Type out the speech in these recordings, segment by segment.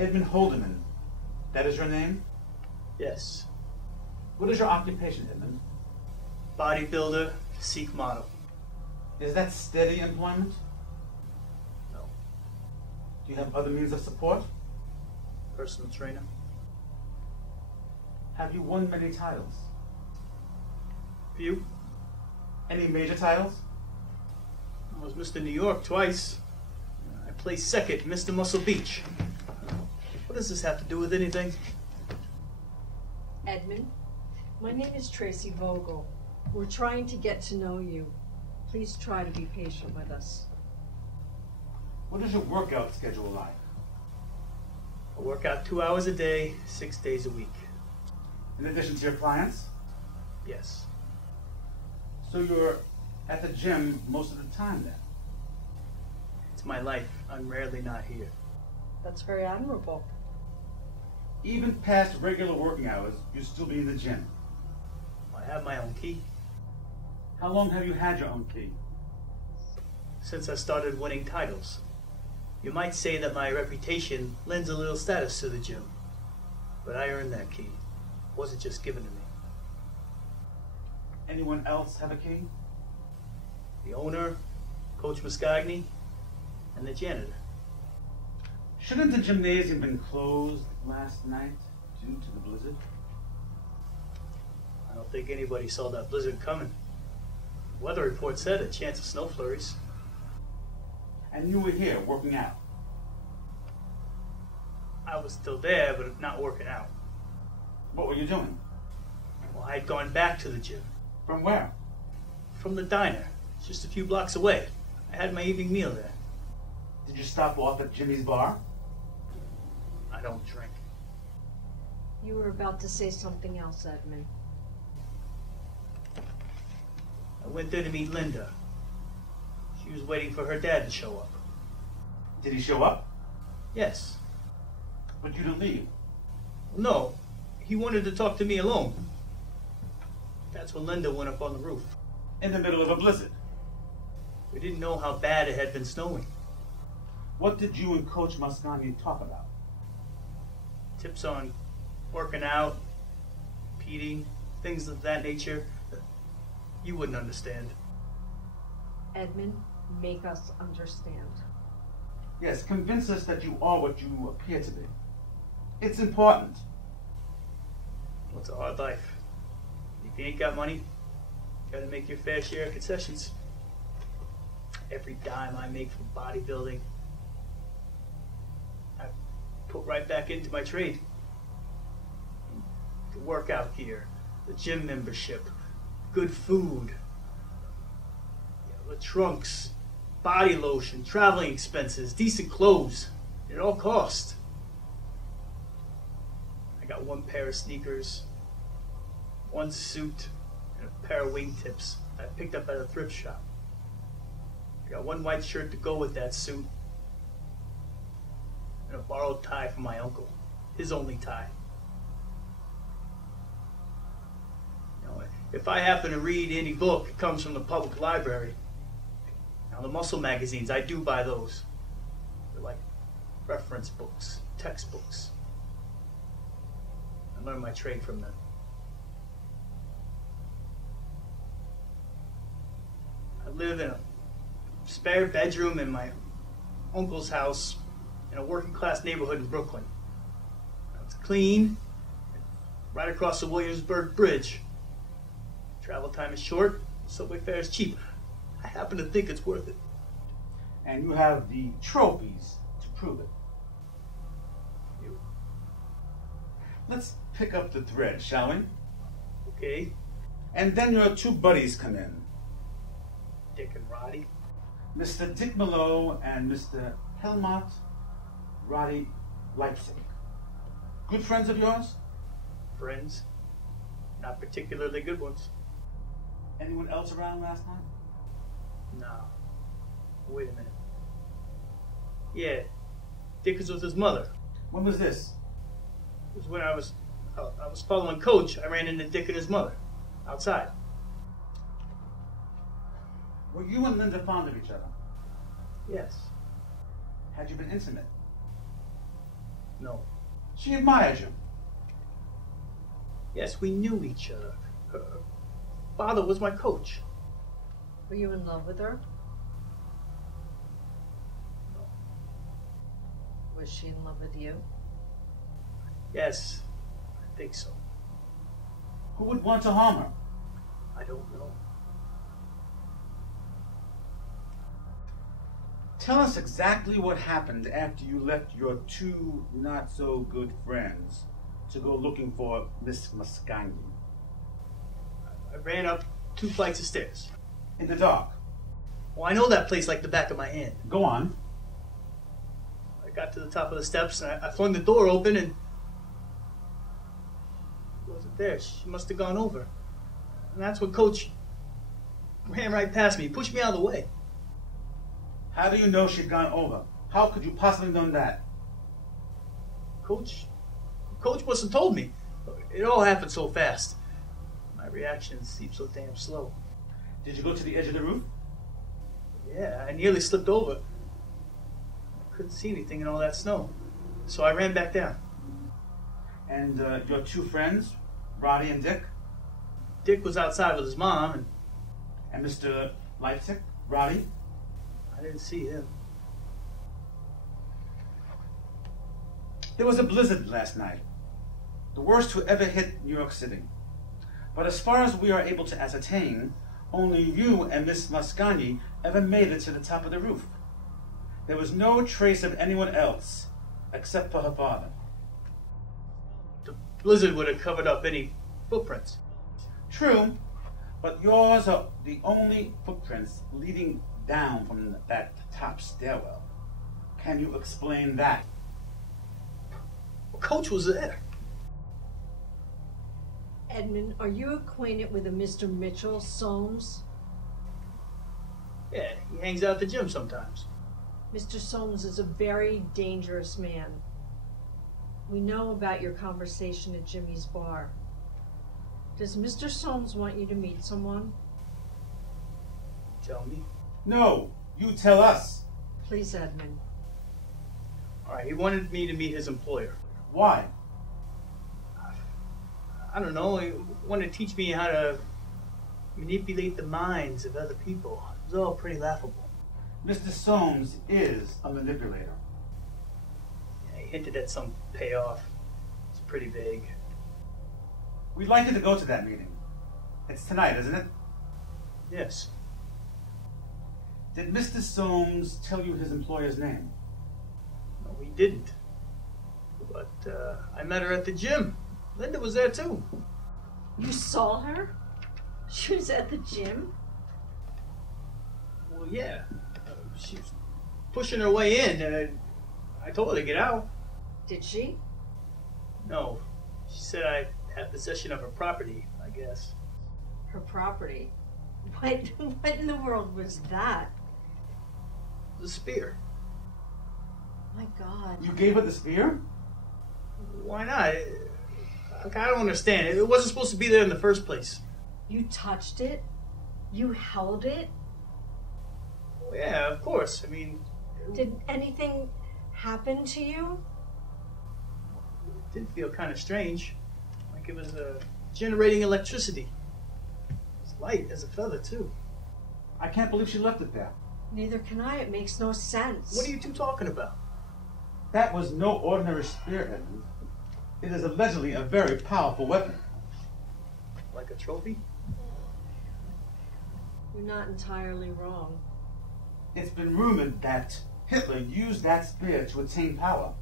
Edmund Holdeman. That is your name? Yes. What is your occupation, Edmund? Bodybuilder, physique model. Is that steady employment? No. Do you have other means of support? Personal trainer. Have you won many titles? Few. Any major titles? I was Mr. New York twice. I placed second, Mr. Muscle Beach. What does this have to do with anything? Edmund, my name is Tracy Vogel. We're trying to get to know you. Please try to be patient with us. What is your workout schedule like? I work out 2 hours a day, 6 days a week. In addition to your clients? Yes. So you're at the gym most of the time then? It's my life. I'm rarely not here. That's very admirable. Even past regular working hours, you still be in the gym? I have my own key. How long have you had your own key? Since I started winning titles. You might say that my reputation lends a little status to the gym. But I earned that key. It wasn't just given to me. Anyone else have a key? The owner, Coach Muscagni, and the janitor. Shouldn't the gymnasium been closed last night due to the blizzard? I don't think anybody saw that blizzard coming. The weather report said a chance of snow flurries. And you were here working out? I was still there, but not working out. What were you doing? Well, I had gone back to the gym. From where? From the diner, just a few blocks away. I had my evening meal there. Did you stop off at Jimmy's bar? I don't drink. You were about to say something else, Edmund. I went there to meet Linda. She was waiting for her dad to show up. Did he show up? Yes. But you didn't leave. No, he wanted to talk to me alone. That's when Linda went up on the roof. In the middle of a blizzard. We didn't know how bad it had been snowing. What did you and Coach Muscagni talk about? Tips on working out, competing, things of that nature. You wouldn't understand. Edmund, make us understand. Yes, convince us that you are what you appear to be. It's important. Well, it's a hard life. If you ain't got money, you gotta make your fair share of concessions. Every dime I make from bodybuilding, I put right back into my trade. The workout gear, the gym membership, good food, the trunks, body lotion, traveling expenses, decent clothes. It all costs. I got one pair of sneakers, one suit, and a pair of wingtips I picked up at a thrift shop. I got one white shirt to go with that suit, and a borrowed tie from my uncle, his only tie. If I happen to read any book, it comes from the public library. Now, the muscle magazines, I do buy those. They're like reference books, textbooks. I learned my trade from them. I live in a spare bedroom in my uncle's house in a working class neighborhood in Brooklyn. It's clean, right across the Williamsburg Bridge. Travel time is short, subway fare is cheap. I happen to think it's worth it. And you have the trophies to prove it. Let's pick up the thread, shall we? Okay. And then your two buddies come in. Dick and Roddy. Mr. Dick Mallow and Mr. Helmut Roddy Leipzig. Good friends of yours? Friends. Not particularly good ones. Anyone else around last night? No. Wait a minute. Yeah, Dick was with his mother. When was this? It was when I was following Coach. I ran into Dick and his mother outside. Were you and Linda fond of each other? Yes. Had you been intimate? No. She admired you. Yes, we knew each other. Her father was my coach. Were you in love with her? No. Was she in love with you? Yes, I think so. Who would want to harm her? I don't know. Tell us exactly what happened after you left your two not-so-good friends to go looking for Miss Mascagni. I ran up 2 flights of stairs. In the dark. Well, I know that place like the back of my hand. Go on. I got to the top of the steps and I flung the door open and she wasn't there. She must have gone over. And that's when Coach ran right past me, pushed me out of the way. How do you know she'd gone over? How could you possibly have done that? Coach must have told me. It all happened so fast. My reactions seemed so damn slow. Did you go to the edge of the roof? Yeah, I nearly slipped over. I couldn't see anything in all that snow. So I ran back down. And your two friends, Roddy and Dick? Dick was outside with his mom, And Mr. Leipzig, Roddy? I didn't see him. There was a blizzard last night. The worst to ever hit New York City. But as far as we are able to ascertain, only you and Miss Mascagni ever made it to the top of the roof. There was no trace of anyone else, except for her father. The blizzard would have covered up any footprints. True, but yours are the only footprints leading down from that top stairwell. Can you explain that? Well, Coach was there. Edmund, are you acquainted with a Mr. Mitchell Soames? Yeah, he hangs out at the gym sometimes. Mr. Soames is a very dangerous man. We know about your conversation at Jimmy's bar. Does Mr. Soames want you to meet someone? Tell me. No, you tell us. Please, Edmund. All right, he wanted me to meet his employer. Why? I don't know, he wanted to teach me how to manipulate the minds of other people. It was all pretty laughable. Mr. Soames is a manipulator. Yeah, he hinted at some payoff. It's pretty vague. We'd like you to go to that meeting. It's tonight, isn't it? Yes. Did Mr. Soames tell you his employer's name? No, he didn't. But I met her at the gym. Linda was there too. You saw her? She was at the gym? Well, yeah. She was pushing her way in. I told her to get out. Did she? No. She said I had possession of her property, I guess. Her property? What in the world was that? The spear. My God. You gave her the spear? Why not? I don't understand. It wasn't supposed to be there in the first place. You touched it? You held it? Well, yeah, of course. I mean... Did anything happen to you? It did feel kind of strange. Like it was generating electricity. It's light as a feather, too. I can't believe she left it there. Neither can I. It makes no sense. What are you two talking about? That was no ordinary spear, Edmund. It is allegedly a very powerful weapon. Like a trophy? You're not entirely wrong. It's been rumored that Hitler used that spear to attain power.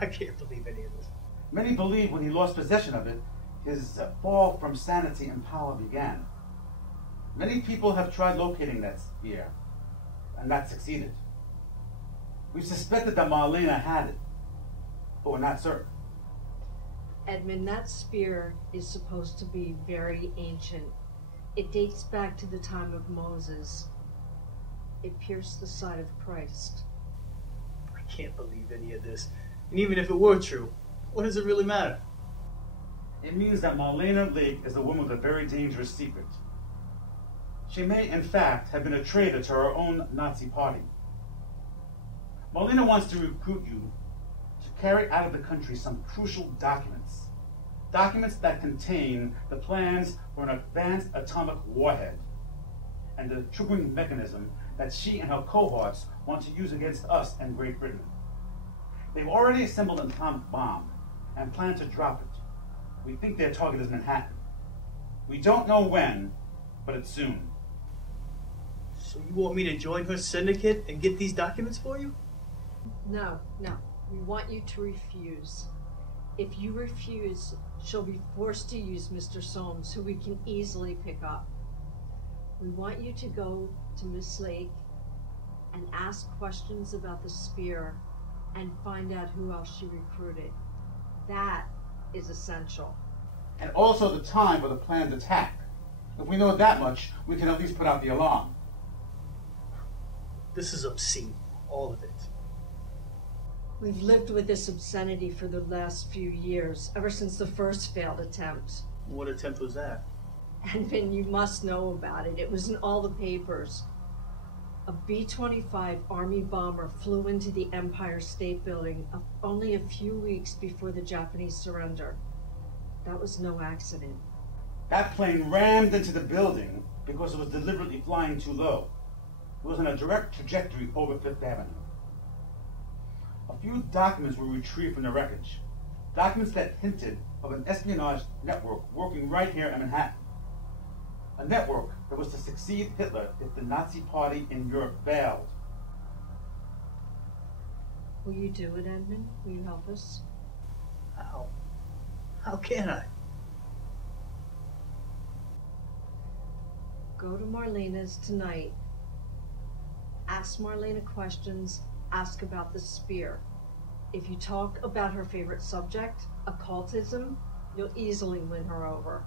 I can't believe any of this. Many believe when he lost possession of it, his fall from sanity and power began. Many people have tried locating that spear, and not succeeded. We suspected that Marlena had it, but we're not certain. Edmund, that spear is supposed to be very ancient. It dates back to the time of Moses. It pierced the side of Christ. I can't believe any of this. And even if it were true, what does it really matter? It means that Marlena Lake is a woman with a very dangerous secret. She may, in fact, have been a traitor to her own Nazi party. Marlena wants to recruit you carry out of the country some crucial documents. Documents that contain the plans for an advanced atomic warhead and the triggering mechanism that she and her cohorts want to use against us and Great Britain. They've already assembled an atomic bomb and plan to drop it. We think their target is Manhattan. We don't know when, but it's soon. So you want me to join her syndicate and get these documents for you? No. We want you to refuse. If you refuse, she'll be forced to use Mr. Soames, who we can easily pick up. We want you to go to Miss Lake and ask questions about the spear and find out who else she recruited. That is essential. And also the time for the planned attack. If we know that much, we can at least put out the alarm. This is obscene, all of it. We've lived with this obscenity for the last few years, ever since the first failed attempt. What attempt was that? Edmund, you must know about it. It was in all the papers. A B-25 Army bomber flew into the Empire State Building only a few weeks before the Japanese surrender. That was no accident. That plane rammed into the building because it was deliberately flying too low. It was on a direct trajectory over Fifth Avenue. A few documents were retrieved from the wreckage. Documents that hinted of an espionage network working right here in Manhattan. A network that was to succeed Hitler if the Nazi Party in Europe failed. Will you do it, Edmund? Will you help us? How? How can I? Go to Marlena's tonight. Ask Marlena questions. Ask about the spear. If you talk about her favorite subject, occultism, you'll easily win her over.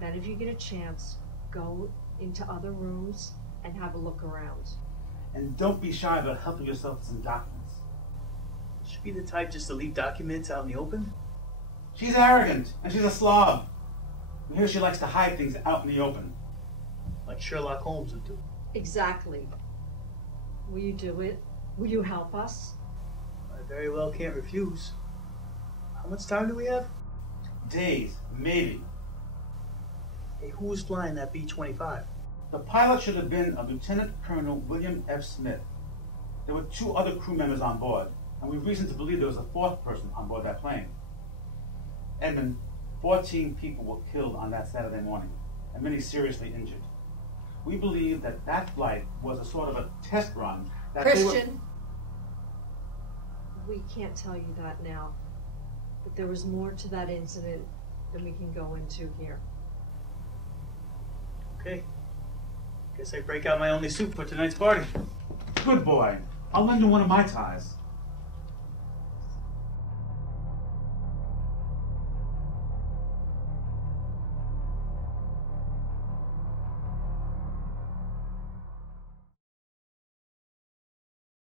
Then if you get a chance, go into other rooms and have a look around. And don't be shy about helping yourself with some documents. She be the type just to leave documents out in the open? She's arrogant, and she's a slob. We hear she likes to hide things out in the open. Like Sherlock Holmes would do. Exactly. Will you do it? Will you help us? I very well can't refuse. How much time do we have? Days, maybe. Hey, who was flying that B-25? The pilot should have been a Lieutenant Colonel William F. Smith. There were 2 other crew members on board, and we've reason to believe there was a 4th person on board that plane. Edmund, 14 people were killed on that Saturday morning, and many seriously injured. We believe that that flight was a sort of a test run that Christian, we can't tell you that now, but there was more to that incident than we can go into here. Okay. Guess I break out my only suit for tonight's party. Good boy. I'll lend you one of my ties.